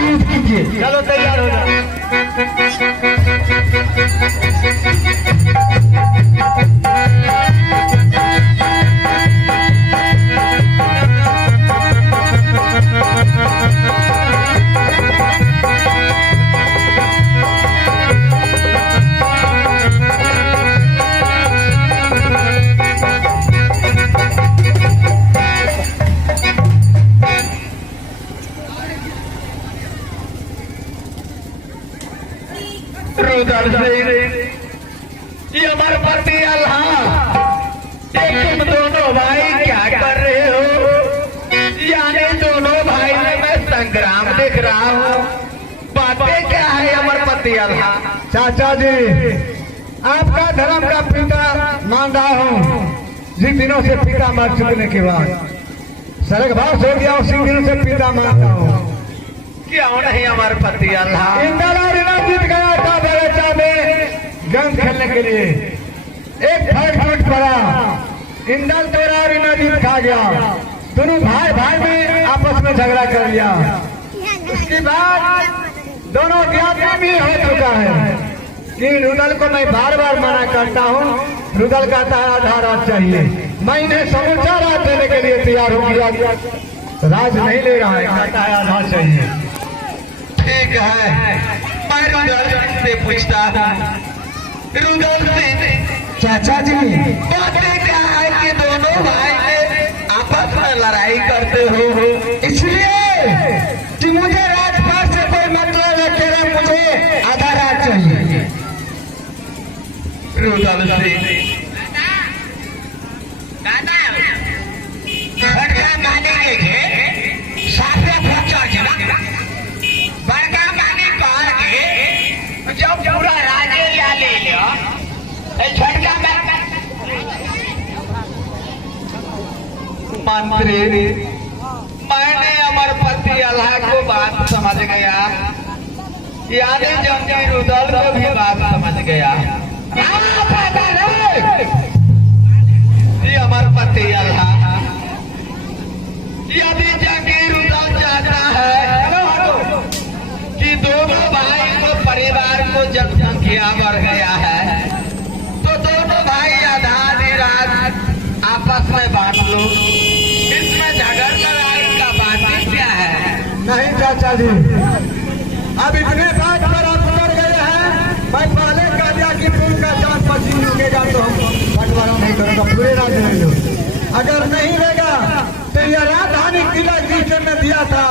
Use कीजिए। चलो तैयार हो जाओ। रुदल सिंह, ये हमारे पति अल्लाह, ये तुम दोनों भाई क्या कर रहे हो? यानी दोनों भाई में मैं संग्राम देख रहा हूँ। बातें क्या है हमारे पति अल्लाह? चाचा जी, आपका धर्म का पिता मान रहा हूँ। जिन दिनों से पिता मर चुकने के बाद स्वर्गवास हो गया, उसी दिनों से पिता मानता हूँ। क्यों नहीं हमारे पति अल्लाह? इंदल और इनाम जीत गया था बगीचा में गन खेलने के लिए। एक फाइट टूट पड़ा, इंदल तोड़ा और इनाम जीत खा गया। दोनों भाई भाई में आपस में झगड़ा कर लिया। उसके बाद दोनों ज्ञापन भी हो चुका है कि रुदल को मैं बार बार मना करता हूँ। रुदल कहता है आधा रात चाहिए। मैं इन्हें समूचा रात देने के लिए तैयार हो गया, राज नहीं ले रहा है, कहता है आधा चाहिए। ठीक है, मैं रुदल सिंह से पूछता हूँ। रुदल सिंह चाचा जी, बातें क्या है कि दोनों भाई में आपस में लड़ाई करते हो? इसलिए कि मुझे राजपाट से कोई मतलब है, कह रहे मुझे आधा रात चाहिए। रुदल सिंह जब पूरा राज्य या ले लो झटका मंत्री, मैंने अमर पति अल्लाह को बात समझ गया, यानी जंगी रुदल को भी बात समझ गया। जी अमर पति अल्लाह, यदि जंगी रुदल चाहता है कि दोनों भाई को परिवार को जनसंख्या बढ़ गया है, तो दोनों भाई आधा रात आपस में बांट लो। इसमें झगड़ लड़ाई का बात क्या है? नहीं चाचा जी, अब इतने बात पर आप उतर गए हैं। मैं पहले कह दिया कि फूल का चांद पसीन रुकेगा तो हम बंटवारा नहीं करूँगा, पूरे राज्य में लो। अगर नहीं लेगा तो यह राजधानी तिलक जिस टाइम में दिया था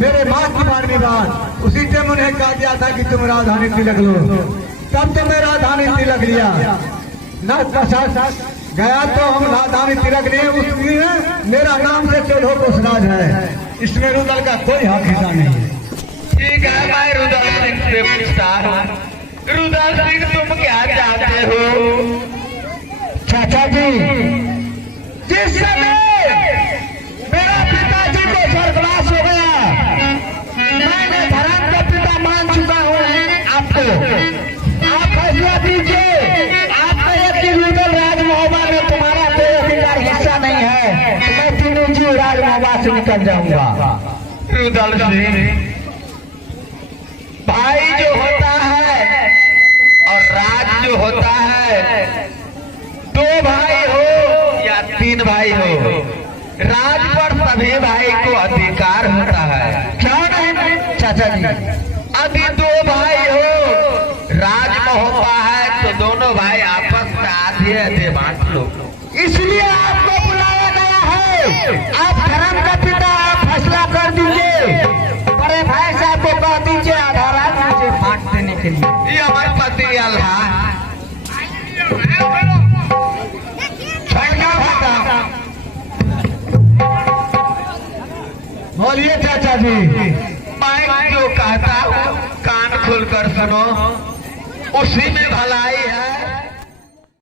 मेरे माँ की 12वीं बात, उसी टाइम उन्हें कह दिया था कि तुम राजधानी तिलक लो, तब तो मैं राजधानी तिलक लिया न गया तो हम राजधानी तिलक लिए। उसमें मेरा नाम से 14 कोस राज है, इसमें रुदल का कोई हक हिस्सा नहीं है। ठीक है, मैं रुदल सिंह से पूछता हूँ। रुदल सिंह तुम क्या चाहते हो? चाचा जी, जिस समय मेरा पिताजी को स्वर्गवास हो गया, मैंने धर्म का पिता मान चुका हूँ आपको। आप फैसला दीजिए। आप कहे कि रुदल राजमहोबा में तुम्हारा कोई अधिकार हिस्सा नहीं है, तो मैं तीनों जी राजमहोबा से निकल जाऊंगा। रुदल सिंह, भाई जो होता है और राज जो होता है, 2 भाई हो या 3 भाई हो, राज पर सभी भाई को अधिकार होता है। क्यों नहीं चाचा जी? यदि 2 भाई हो, राज महोबा है, तो दोनों भाई आपस में आधे आधे बांट लो। इसलिए आपको बुलाया गया है। आप धर्म का पिता, आप फैसला कर दीजिए। बड़े भाई साहब को कह दीजिए आधा रात मुझे बांट देने के लिए। ये हमारे पति अल्लाह बोलिए चाचा जी। मैं जो कहता हूँ कान खोलकर सुनो, उसी में भलाई है।